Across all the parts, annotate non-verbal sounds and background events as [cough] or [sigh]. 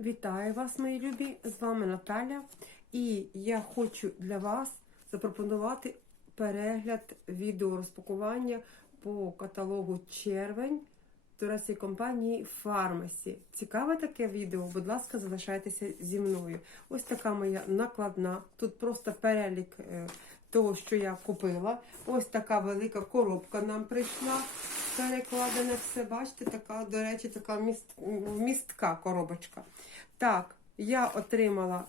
Вітаю вас, мої любі! З вами Наталя. І я хочу для вас запропонувати перегляд відео розпакування по каталогу червень турецької компанії Фармасі. Цікаве таке відео? Будь ласка, залишайтеся зі мною. Ось така моя накладна. Тут просто перелік е, того, що я купила. Ось така велика коробка нам прийшла. Перекладене все, бачите, така, до речі, така вміст, вмістка коробочка. Так, я отримала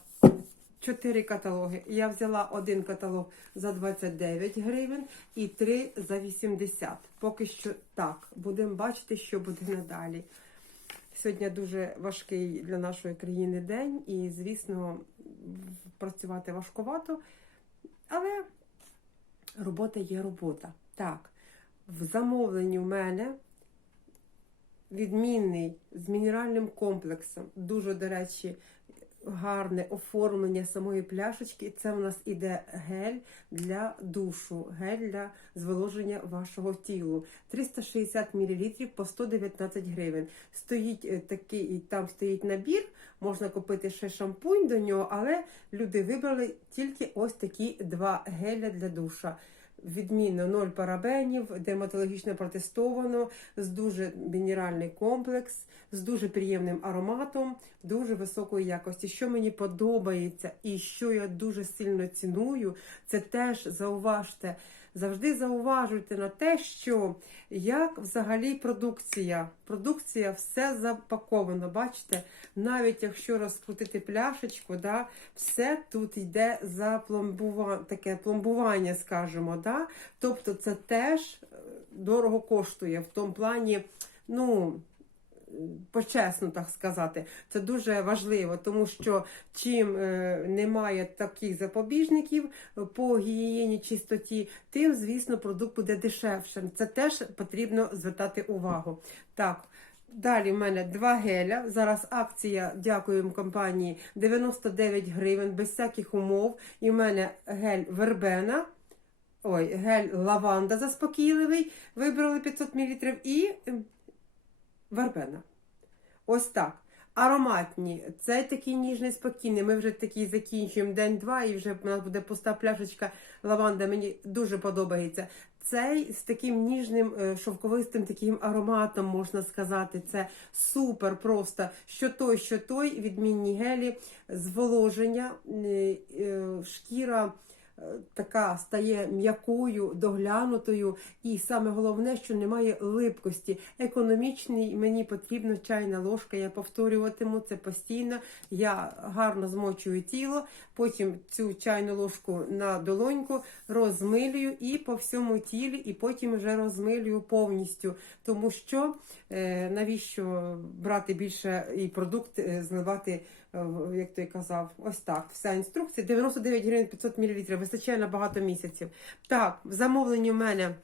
4 каталоги. Я взяла один каталог за 29 гривень і 3 за 80. Поки що так. Будемо бачити, що буде надалі. Сьогодні дуже важкий для нашої країни день, і, звісно, працювати важкувато, але робота є робота. Так, в замовленні в мене відмінний з мінеральним комплексом. Дуже, до речі, гарне оформлення самої пляшечки. Це в нас іде гель для душу, гель для зволоження вашого тілу. 360 мл по 119 гривень. Стоїть е, такий, там стоїть набір, можна купити ще шампунь до нього, але люди вибрали тільки ось такі два геля для душа. Відмінно 0 парабенів, дерматологічно протестовано, з дуже мінеральний комплекс, з дуже приємним ароматом, дуже високої якості. Що мені подобається і що я дуже сильно ціную, це теж зауважте. Завжди зауважуйте на те, що як взагалі продукція. Продукція все запаковано. Бачите, навіть якщо розкрутити пляшечку, да, все тут йде за пломбува... таке пломбування, скажімо. Да? Тобто це теж е, дорого коштує в тому плані, ну почесно так сказати, це дуже важливо, тому що чим е, немає таких запобіжників по гігієні чистоті, тим, звісно, продукт буде дешевшим. Це теж потрібно звертати увагу. Так. Далі в мене два геля. Зараз акція, дякуємо компанії 99 гривень без всяких умов. І в мене гель вербена. Ой, гель лаванда заспокійливий. Вибрали 500 мл і вербена. Ось так. Ароматні. Цей такий ніжний, спокійний. Ми вже такий закінчуємо день-два, і вже в нас буде пуста пляшечка лаванда. Мені дуже подобається. Цей з таким ніжним е, шовковистим таким ароматом, можна сказати, це супер просто. Що той, що той, відмінні гелі, зволоження, е, е, шкіра. Така стає м'якою, доглянутою, і саме головне, що немає липкості. Економічний мені потрібна чайна ложка. Я повторюватиму це постійно. Я гарно змочую тіло, потім цю чайну ложку на долоньку розмилюю і по всьому тілі, і потім вже розмилюю повністю. Тому що навіщо брати більше і продукт зливати, як той казав, ось так. Вся інструкція 99 гривень 500 мл. Вистачає на багато місяців. Так, в замовленні в мене.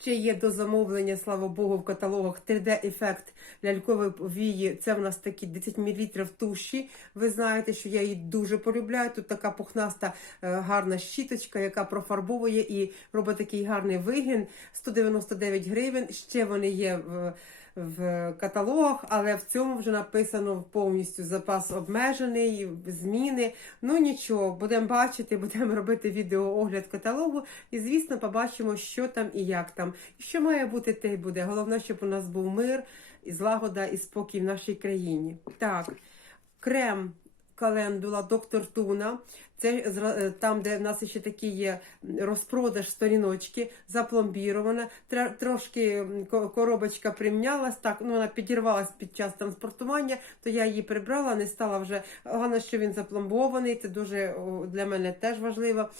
Ще є до замовлення, слава Богу, в каталогах 3D-ефект лялькової вії. Це в нас такі 10 мл туші. Ви знаєте, що я її дуже полюбляю. Тут така пухнаста гарна щіточка, яка профарбовує і робить такий гарний вигін. 199 гривень. Ще вони є в в каталогах, але в цьому вже написано повністю запас обмежений, зміни. Ну нічого, будемо бачити, [laughs] будемо робити відеоогляд каталогу. І, звісно, побачимо, що там і як там. І що має бути, те й буде. Головне, щоб у нас був мир, і злагода і спокій в нашій країні. Так, крем. Календула доктор Туна. Це е, там, де в нас ще такі є розпродаж сторіночки, запломбірована. Трошки коробочка примнялась, так, ну вона підірвалась під час транспортування, то я її прибрала, не стала вже. Головне, що він запломбований, це дуже для мене теж важливо.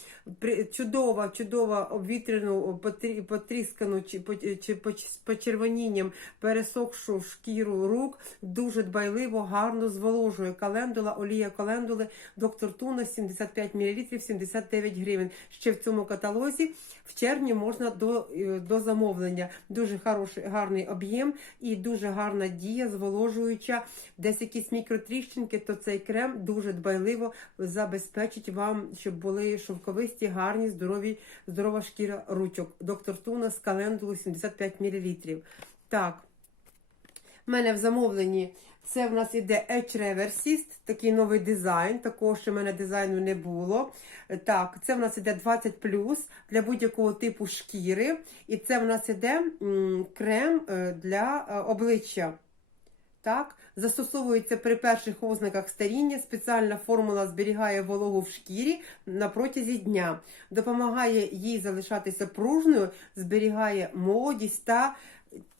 Чудова, чудова обвітрену, потріскану чи почервонінням пересохшу шкіру рук, дуже дбайливо, гарно зволожує календула, олія календули, доктор Туна 70 25 мл 79 гривень. Ще в цьому каталозі в червні можна до е, до замовлення. Дуже хороший, гарний об'єм і дуже гарна дія, зволожуюча. Десь якісь мікротріщинки, то цей крем дуже дбайливо забезпечить вам, щоб були шовковисті, гарні, здорові, здорова шкіра ручок. Доктор Туна з календулу 75 мл. Так. У мене в замовленні це в нас іде Edge Reversist, такий новий дизайн. Такого ще в мене дизайну не було. Так, це в нас іде 20 для будь-якого типу шкіри. І це в нас іде крем е, для е, обличчя. Так, застосовується при перших ознаках старіння. Спеціальна формула зберігає вологу в шкірі на протязі дня, допомагає їй залишатися пружною, зберігає молодість та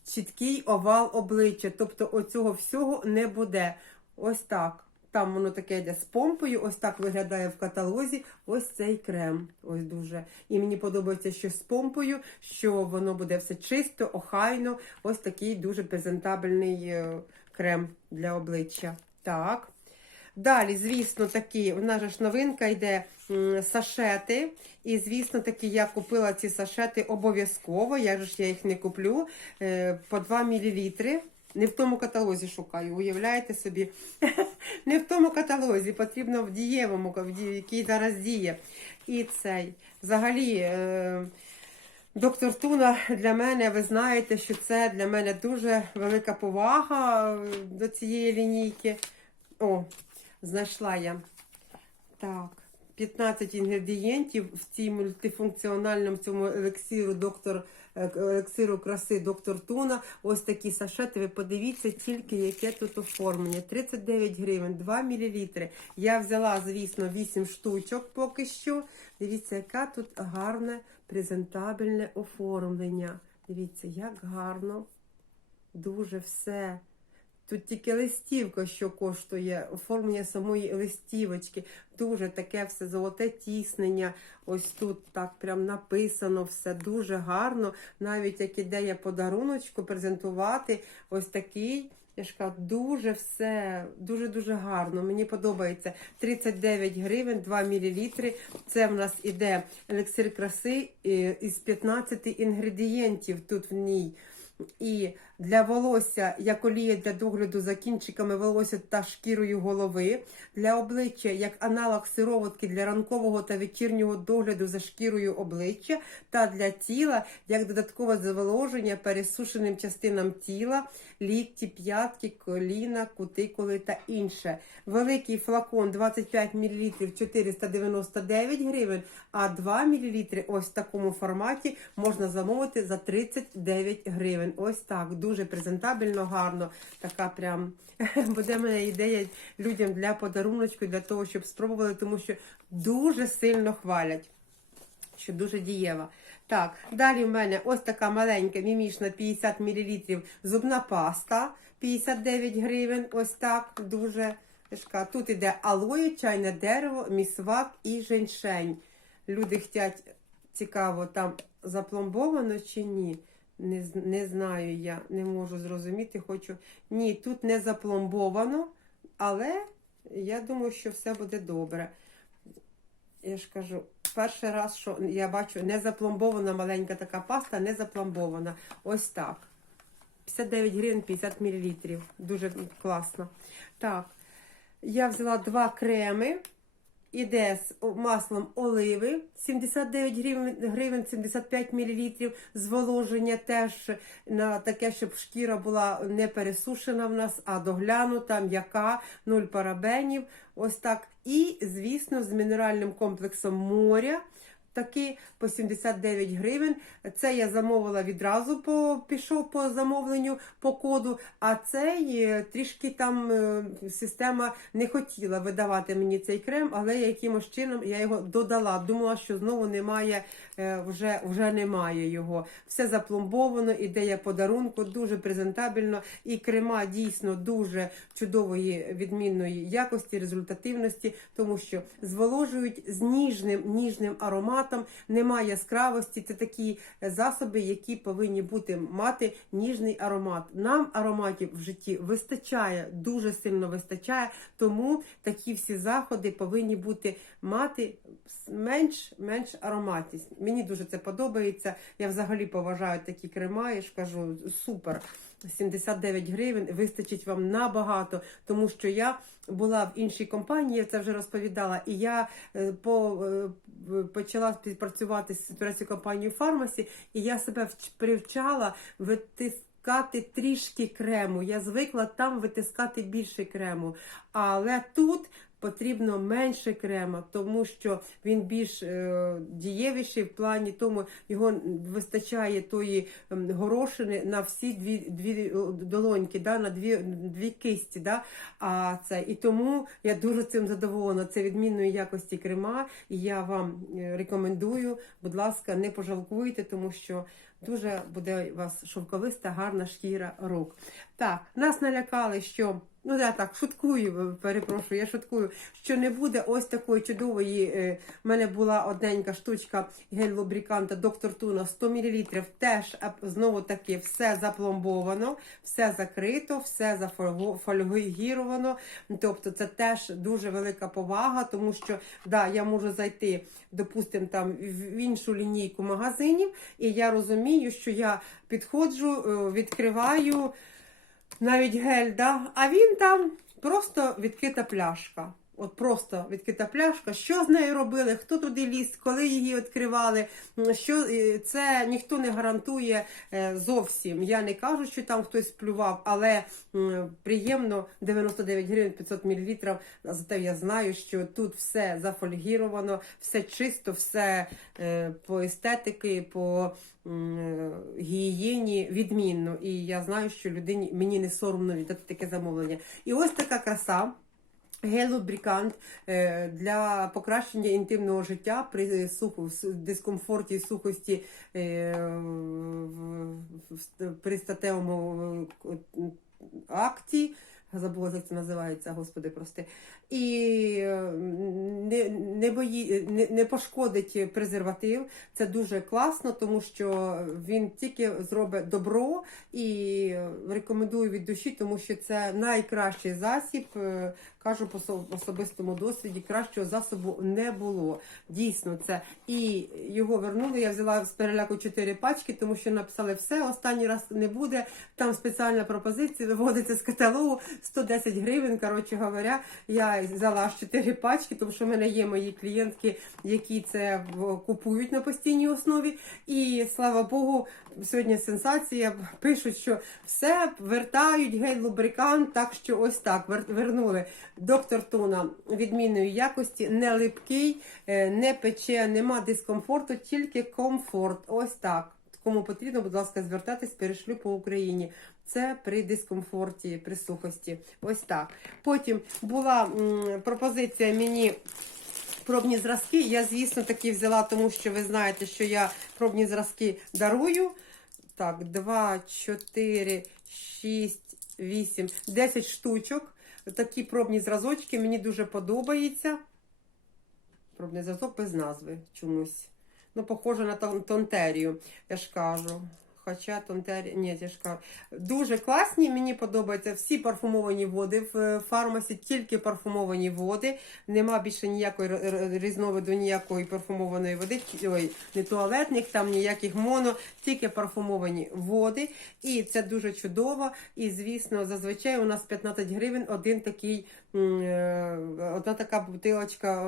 чіткий овал обличчя. Тобто оцього всього не буде. Ось так. Там воно таке йде з помпою, ось так виглядає в каталозі. Ось цей крем. Ось дуже. І мені подобається, що з помпою, що воно буде все чисто, охайно. Ось такий дуже презентабельний е, крем для обличчя. Так. Далі, звісно, такі, в нас ж новинка йде сашети. І, звісно, таки я купила ці сашети обов'язково. Я ж я їх не куплю е, по 2 мл. Не в тому каталозі шукаю, уявляєте собі? [laughs] Не в тому каталозі, потрібно в дієвому, який зараз діє. І цей. Взагалі, е, доктор Туна для мене, ви знаєте, що це для мене дуже велика повага е, до цієї лінійки. О, знайшла я. Так, 15 інгредієнтів в цій мультифункціональному цьому елексиру доктор е, елексиру краси доктор Туна. Ось такі сашети. Ви подивіться тільки, яке тут оформлення. 39 гривень, 2 мл. Я взяла, звісно, 8 штучок поки що. Дивіться, яке тут гарне презентабельне оформлення. Дивіться, як гарно. Дуже все. Тут тільки листівка, що коштує, оформлення самої листівочки. Дуже таке все золоте тіснення. Ось тут так прям написано все дуже гарно. Навіть як ідея подаруночку презентувати ось такий. Я ж кажу, дуже все, дуже-дуже гарно. Мені подобається. 39 гривень, 2 мл. Це в нас іде елексир краси е, із 15 інгредієнтів тут в ній. І для волосся, як олія для догляду за кінчиками волосся та шкірою голови, для обличчя як аналог сироватки для ранкового та вечірнього догляду за шкірою обличчя, та для тіла як додаткове зволоження пересушеним частинам тіла, лікті, п'ятки, коліна, кутикули та інше. Великий флакон 25 мл 499 гривень, а 2 мл ось в такому форматі можна замовити за 39 гривень. Ось так, дуже презентабельно, гарно. Така прям [laughs] буде мене ідея людям для подаруночку, для того, щоб спробували, тому що дуже сильно хвалять, що дуже дієва. Так, далі в мене ось така маленька мімішна 50 мл зубна паста 59 гривень. Ось так, дуже. кажу, Тут іде алоє, чайне дерево, місвак і женьшень. Люди хочуть, цікаво, там запломбовано чи ні. Не, не знаю я, не можу зрозуміти. Хочу. Ні, тут не запломбовано, але я думаю, що все буде добре. Я ж кажу, перший раз, що я бачу, не запломбована маленька така паста, не запломбована. Ось так. 59 гривень 50 мл. Дуже класно. Так, я взяла два креми. Іде з маслом оливи 79 гривень, гривень 75 мл. Зволоження теж на таке, щоб шкіра була не пересушена в нас, а доглянута, м'яка, нуль парабенів. Ось так. І, звісно, з мінеральним комплексом моря. Таки по 79 гривень. Це я замовила відразу, по, пішов по замовленню по коду. А цей трішки там е, система не хотіла видавати мені цей крем, але якимось чином я його додала. Думала, що знову немає, е, вже, вже немає його. Все запломбовано, ідея подарунку, дуже презентабельно. І крема дійсно дуже чудової відмінної якості, результативності, тому що зволожують з ніжним ніжним ароматом, немає яскравості. Це такі засоби, які повинні бути мати ніжний аромат. Нам ароматів в житті вистачає, дуже сильно вистачає, тому такі всі заходи повинні бути мати менш менш ароматність. Мені дуже це подобається. Я взагалі поважаю такі крема. Я ж кажу, супер. 79 гривень вистачить вам набагато, тому що я була в іншій компанії, я це вже розповідала, і я е, по, е, почала співпрацювати з турецькою компанією Фармасі, і я себе вч- привчала вити- витискати трішки крему. Я звикла там витискати більше крему. Але тут потрібно менше крема, тому що він більш е, дієвіший в плані тому, його вистачає тої ем, горошини на всі дві, дві долоньки, да, на дві, дві кисті. Да? А це, і тому я дуже цим задоволена. Це відмінної якості крема. І я вам е, рекомендую, будь ласка, не пожалкуйте, тому що дуже буде у вас шовковиста, гарна шкіра рук. Так, нас налякали, що. Ну, я так шуткую, перепрошую, я шуткую, що не буде ось такої чудової. е, мене була одненька штучка гель-лубриканта доктор Туна 100 мл. Теж знову таки все запломбовано, все закрито, все зафольгіровано. Тобто це теж дуже велика повага, тому що да, я можу зайти, допустимо, там в іншу лінійку магазинів, і я розумію, що я підходжу, е, відкриваю навіть гель, да? а він там просто відкита пляшка. От просто відкрита пляшка. Що з нею робили, хто туди ліз, коли її відкривали, що е, це ніхто не гарантує е, зовсім. Я не кажу, що там хтось плював, але приємно 99 гривень 500 мл. Зате я знаю, що тут все зафольгіровано, все чисто, все е, по естетики, по гігієні відмінно. І я знаю, що людині мені не соромно віддати таке замовлення. І ось така краса. Гель-лубрикант е, для покращення інтимного життя при суху, дискомфорті і сухості е, при статевому е, акті. Забула, як це називається, господи, прости. І не, не, бої, не, не пошкодить презерватив. Це дуже класно, тому що він тільки зробить добро і рекомендую від душі, тому що це найкращий засіб. Кажу по со- особистому досвіді, кращого засобу не було. Дійсно, це і його вернули. Я взяла з переляку 4 пачки, тому що написали все. Останній раз не буде. Там спеціальна пропозиція виводиться з каталогу 110 гривень. Коротше говоря, я взяла аж 4 пачки, тому що в мене є мої клієнтки, які це купують на постійній основі. І слава Богу, сьогодні сенсація. Пишуть, що все вертають гель-лубрикант, так що ось так вернули. Доктор Тона відмінної якості, не липкий, е, не пече, нема дискомфорту, тільки комфорт. Ось так. Кому потрібно, будь ласка, звертайтесь, перешлю по Україні. Це при дискомфорті, при сухості. Ось так. Потім була м, пропозиція мені. Пробні зразки. Я, звісно, такі взяла, тому що ви знаєте, що я пробні зразки дарую. Так, 2, 4, 6, 8, 10 штучок. Такі пробні зразочки. Мені дуже подобається. Пробний зразок без назви чомусь. Ну, похоже на тонтерію, я ж кажу. Хоча тонтерія, ні, кажу. Дуже класні, мені подобаються всі парфумовані води в е, фармасі, тільки парфумовані води. Нема більше ніякої різновиду, ніякої парфумованої води, ой, не туалетних, там ніяких моно, тільки парфумовані води. І це дуже чудово. І, звісно, зазвичай у нас 15 гривень один такий, одна така бутилочка,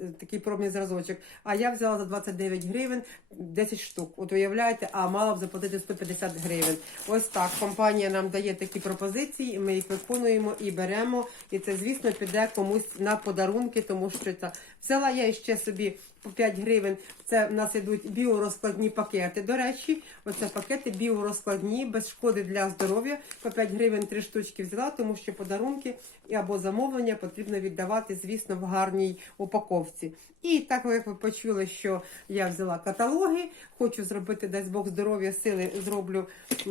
е, такий пробний зразочок. А я взяла за 29 гривень 10 штук. От уявляєте, а мала б заплатити 150 гривень. Ось так. Компанія нам дає такі пропозиції, ми їх виконуємо і беремо. І це, звісно, піде комусь на подарунки, тому що це взяла я ще собі по 5 гривень. Це в нас йдуть біорозкладні пакети. До речі, оце пакети біорозкладні, без шкоди для здоров'я. По 5 гривень 3 штучки взяла, тому що подарунки або замовлення потрібно віддавати, звісно, в гарній упаковці. І так як ви почули, що я взяла каталоги, хочу зробити, дасть Бог здоров'я, сили зроблю е,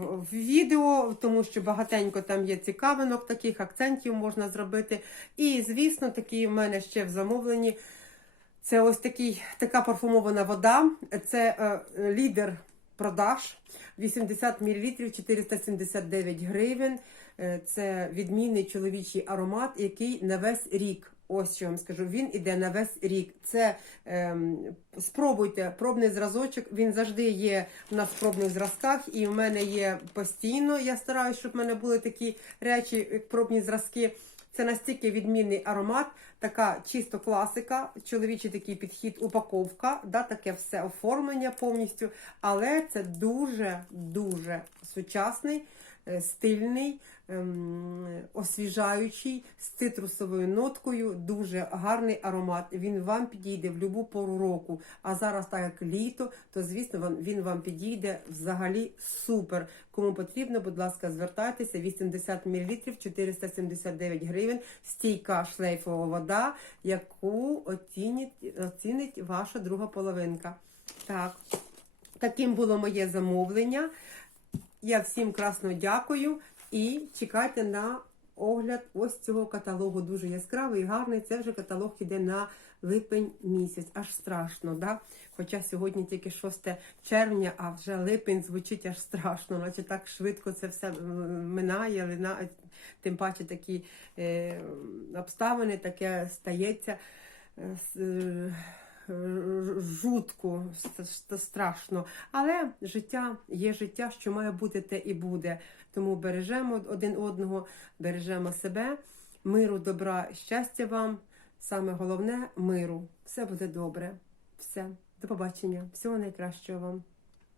в відео, тому що багатенько там є цікавинок, таких акцентів можна зробити. І, звісно, такі в мене ще в замовленні. Це ось такий, така парфумована вода. Це е, лідер продаж 80 мл 479 гривень. Е, Це відмінний чоловічий аромат, який на весь рік Ось що вам скажу. Він іде на весь рік. Це ем, спробуйте пробний зразочок. Він завжди є у нас в пробних зразках, і в мене є постійно. Я стараюся, щоб в мене були такі речі, як пробні зразки. Це настільки відмінний аромат, така чисто класика, чоловічий такий підхід, упаковка, да, таке все оформлення повністю. Але це дуже дуже сучасний, е, стильний, ем, освіжаючий, з цитрусовою ноткою, дуже гарний аромат. Він вам підійде в будь-яку пору року. А зараз, так як літо, то звісно він вам підійде взагалі супер. Кому потрібно, будь ласка, звертайтеся. 80 мл, 479 гривень, стійка шлейфова вода, яку оцінить, оцінить ваша друга половинка. Так, таким було моє замовлення. Я всім красно дякую і чекайте на огляд ось цього каталогу. Дуже яскравий і гарний. Це вже каталог іде на липень місяць. Аж страшно, да? Хоча сьогодні тільки 6 червня, а вже липень звучить аж страшно, наче так швидко це все минає, лина- тим паче такі е, обставини, таке стається. Е, е, Жутко, страшно. Але життя є життя, що має бути, те і буде. Тому бережемо один одного, бережемо себе, миру, добра, щастя вам. Саме головне миру. Все буде добре. Все, до побачення. Всього найкращого вам.